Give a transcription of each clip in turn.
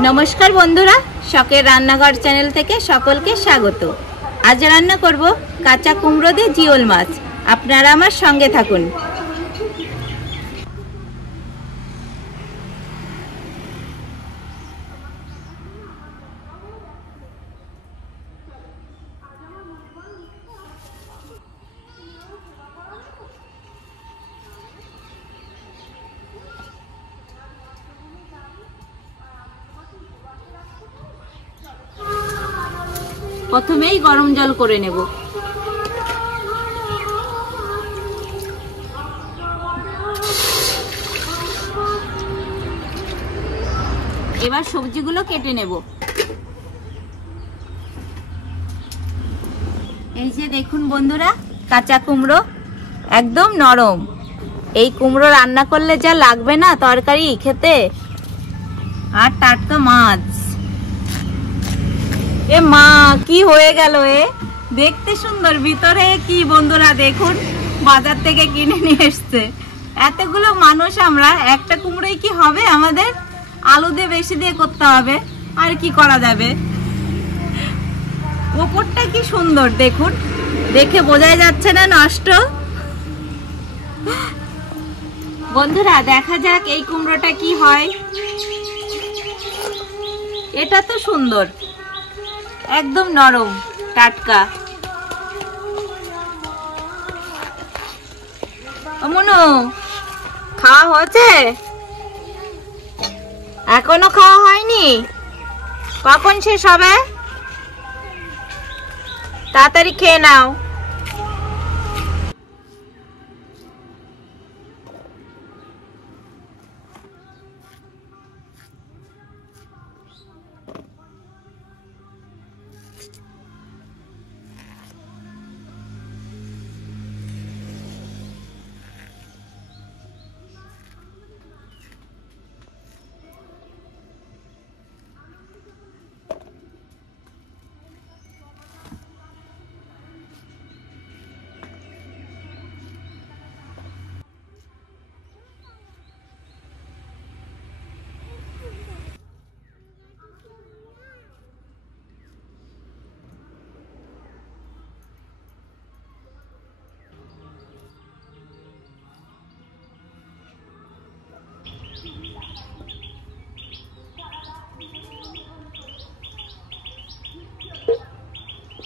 নমস্কার বন্ধুরা, শখের রান্নাঘর চ্যানেল থেকে সকলকে স্বাগত। আজ রান্না করব কাঁচা কুমড়ো দিয়ে জিওল মাছ। আপনারা আমার সঙ্গে থাকুন। প্রথমেই গরম জল করে নেব। এবার সবজিগুলো কেটে নেব। এই যে দেখুন বন্ধুরা, কাঁচা কুমড়ো একদম নরম। এই কুমড়ো রান্না করলে যা লাগবে না তরকারি খেতে, আর টাটকা মাছ। এ মা, কি হয়ে গেল! দেখতে সুন্দর, ভিতরে কি বন্ধুরা দেখুন, বাজার থেকে কিনে নিয়ে এসছে। এতগুলো মানুষ আমরা, একটা কুমড়োই কি হবে আমাদের? আলু দিয়ে বেশি দিয়ে করতে হবে, আর কি করা যাবে। ওপরটা কি সুন্দর দেখুন, দেখে বোঝাই যাচ্ছে না নষ্ট। বন্ধুরা দেখা যাক এই কুমড়োটা কি হয়। এটা তো সুন্দর, একদম নরম টাটকা। মনু, খাওয়া হয়েছে? এখনো খাওয়া হয়নি? কখন শেষ হবে? তাড়াতাড়ি খেয়ে নাও।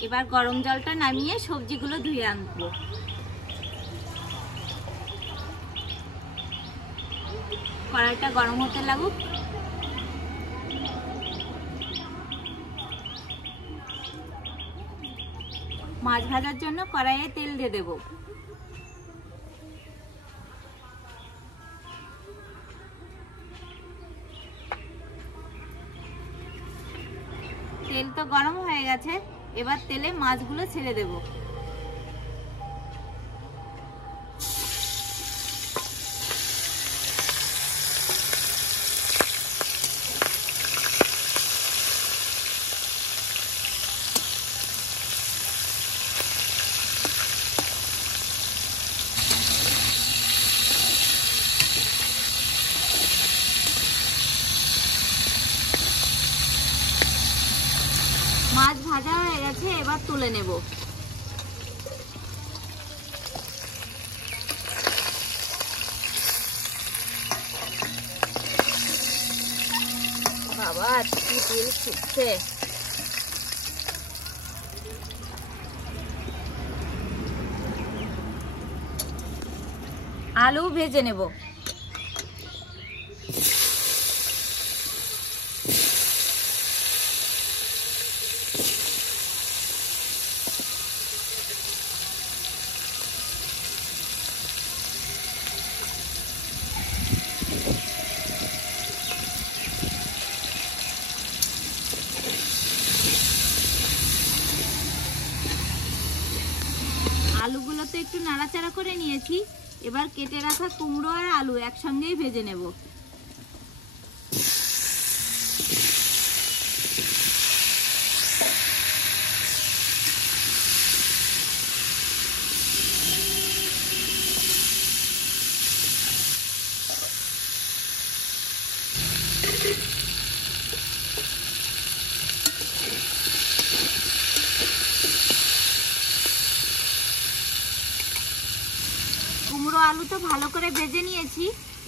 এবার গরম জলটা নামিয়ে সবজিগুলো ধুয়ে আনবো। কড়াইটা গরম হতে লাগুক। মাছ ভাজার জন্য কড়াইয়ে তেল দিয়ে দেব। তেল তো গরম হয়ে গেছে, এবার তেলে মাছগুলো ছেড়ে দেব। মাছ ভাজা হয়ে গেছে, এবার তুলে নেব। বাবা, কি তেল ছুটছে! আলু ভেজে নেব। আলুগুলো তো একটু নাড়াচাড়া করে নিয়েছি, এবার কেটে রাখা কুমড়ো আর আলু একসঙ্গেই ভেজে নেব। আলু তো ভালো করে ভেজে নিয়েছি,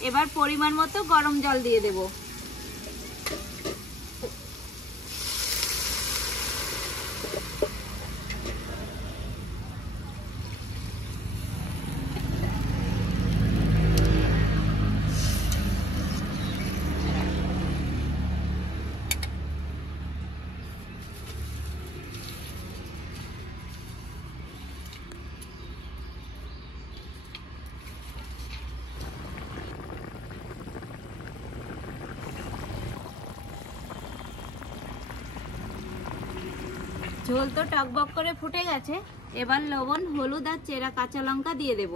এবার পরিমাণ মতো গরম জল দিয়ে দেব। ঝোল তো টকবক করে ফুটে গেছে, এবার লবণ, হলুদ আর চেরা কাঁচা লঙ্কা দিয়ে দেব।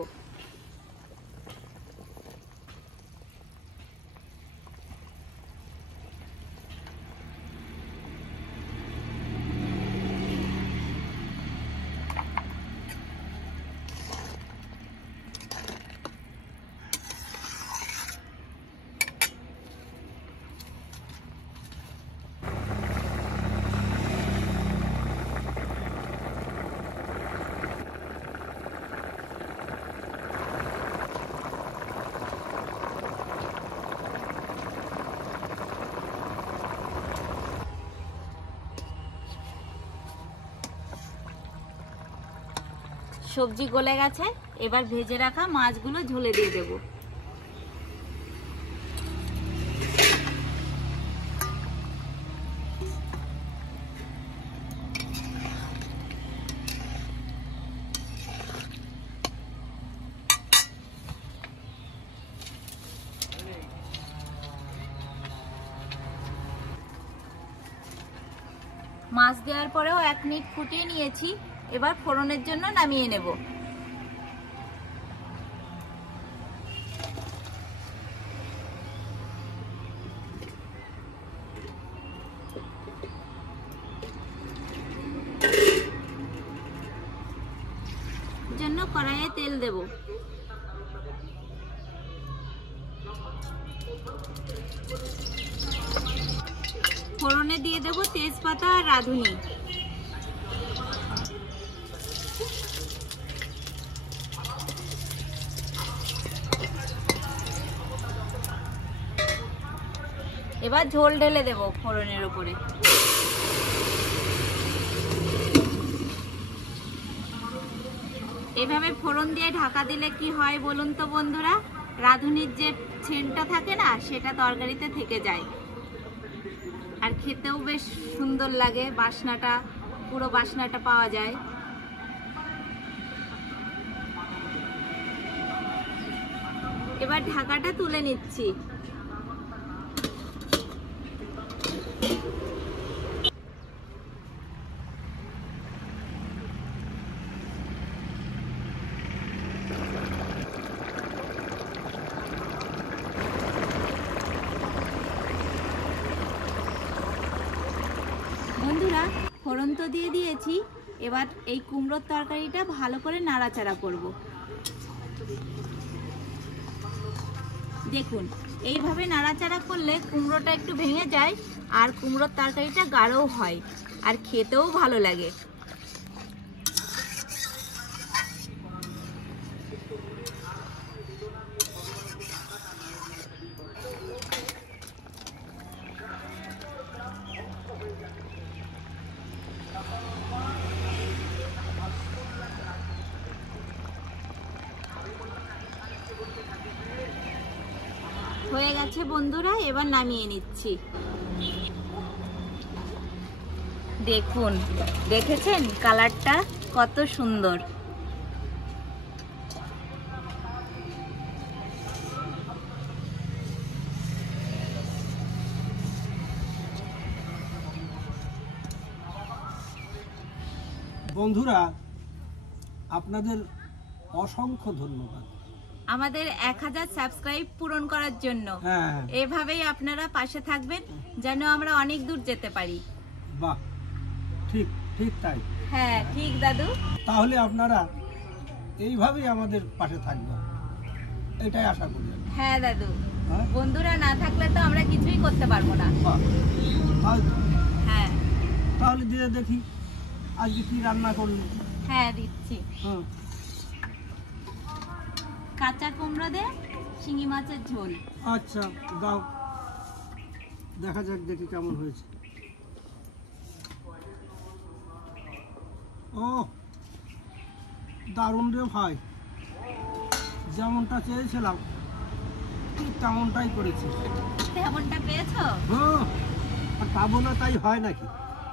সবজি গলে গেছে, এবার ভেজে রাখা মাছগুলো ঝোলে দিয়ে দেব। মাছ দেওয়ার পরেও 1 মিনিট ফুটিয়ে নিয়েছি, এবার ফোড়নের জন্য নামিয়ে নেব। জন্য কড়াইয়ে তেল দেব। ফোড়নে দিয়ে দেব তেজপাতা আর রাঁধুনি। এবার ঝোল ঢেলে দেব ফোড়নের উপরে। এভাবে ফোড়ন দিয়ে ঢাকা দিলে কি হয় বলুন তো বন্ধুরা, রাঁধুনির যে সেন্টটা থাকে না, সেটা তরকারিতে থেকে যায় আর খেতেও বেশ সুন্দর লাগে, বাসনাটা, পুরো বাসনাটা পাওয়া যায়। এবার ঢাকাটা তুলে নিচ্ছি। বন্ধুরা, ফোড়ন তো দিয়ে দিয়েছি, এবার এই কুমড়োর তরকারিটা ভালো করে নাড়াচাড়া করব। দেখুন, এইভাবে নাড়াচাড়া করলে কুমড়োটা একটু ভেঙে যায় আর কুমড়োর তরকারিটা গাঢ়ও হয় আর খেতেও ভালো লাগে। হয়ে গেছে বন্ধুরা, এবার নামিয়ে নিচ্ছি। দেখুন, দেখেছেন কালারটা কত সুন্দর। বন্ধুরা, আপনাদের অসংখ্য ধন্যবাদ আমাদের 1000 সাবস্ক্রাইব পূরণ করার জন্য। এভাবেই আপনারা পাশে থাকবেন যেন আমরা অনেক দূর যেতে পারি। বাহ, ঠিক ঠিক তাই। হ্যাঁ ঠিক দাদু। তাহলে আপনারা এইভাবেই আমাদের পাশে থাকবেন, এটাই আশা করি। হ্যাঁ দাদু, বন্ধুরা না থাকলে তো আমরা কিছুই করতে পারবো না। হ্যাঁ, তাহলে দিয়ে দেখি আজকে কি রান্না করলি। হ্যাঁ দিচ্ছি। কাঁচা কুমড়ো দিয়ে শিঙি মাছের ঝোল। আচ্ছা দাও, দেখা যাক দেখি কেমন হয়েছে। ও দারুণ রে ভাই, যেমনটা চেয়েছিলাম ঠিক তেমনটাই করেছি। তেমনটা পেয়েছো? হ্যাঁ, আর পাবো না তাই হয় নাকি?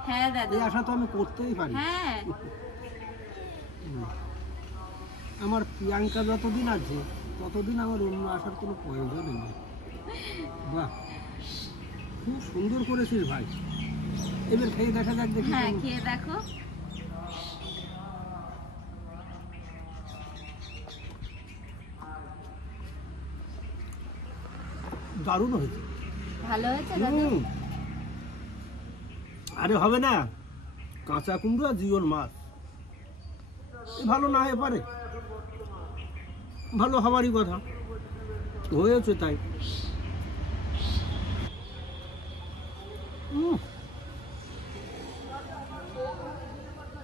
হ্যাঁ দাদু। এই আশা তো আমি করতেই পারি। হ্যাঁ আমার প্রিয়াঙ্কা যতদিন আছে ততদিন আমার অন্য আসার কোনো প্রয়োজনই নেই। বাহ, খুব সুন্দর করেছিস ভাই। এবার খেয়ে দেখা যাক দেখি হ্যাঁ কেমন। খেয়ে দেখো। দারুণ হয়েছে। ভালো হয়েছে দাদু? হুম। আরে হবে না, কাঁচা কুমড়ো আর জীবন মাছ, এ ভালো না হয়ে পারে? ভালো হওয়ারই কথা, হয়েছে তাই।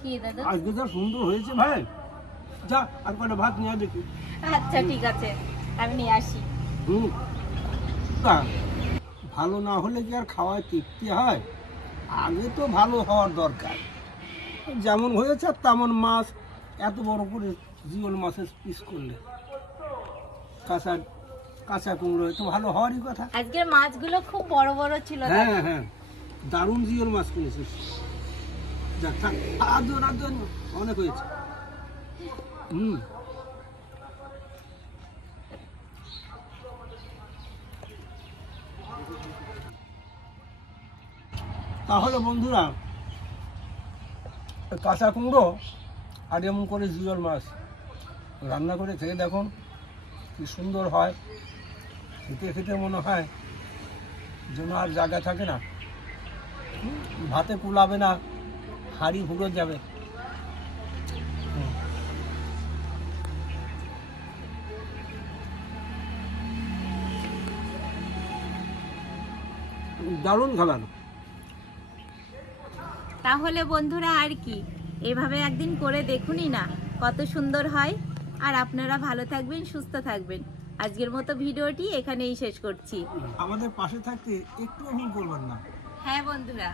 কি দাদু? আজকে যা সুন্দর হয়েছে ভাই, যা আর কটা ভাত নিয়ে দেখি। আচ্ছা ঠিক আছে, আমি নিয়ে আসি। হুম, তা ভালো না হলে কি আর খাওয়ায় তৃপ্তি হয়? আগে তো ভালো হওয়ার দরকার। যেমন হয়েছে তেমন মাছ, এত বড় করে জীবন মাছের পিস করলে, কাঁচা কাঁচা কুমড়ো, তো ভালো হওয়ারই কথা। আজকের মাছগুলো খুব বড় বড় ছিল দাদু। হ্যাঁ হ্যাঁ, দারুণ জিওল মাছ কিনেছিস। যাক থাক, আদর আদর অনেক হয়েছে। হুম, তাহলে বন্ধুরা, কাঁচা কুমড়ো আর এমন করে জিওল মাছ রান্না করে খেয়ে দেখুন কি সুন্দর হয়। খেতে খেতে মনে হয় যেন আর জায়গা থাকে না, ভাতে কুলাবে না, হাঁড়ি ভুগে যাবে। দারুণ খাবার। তাহলে বন্ধুরা আর কি, এভাবে একদিন করে দেখুনই না কত সুন্দর হয়। আর আপনারা ভালো থাকবেন, সুস্থ থাকবেন। আজকের মতো ভিডিওটি এখানেই শেষ করছি। আমাদের পাশে থাকতে একটুও ভুল করবেন না। হ্যাঁ বন্ধুরা।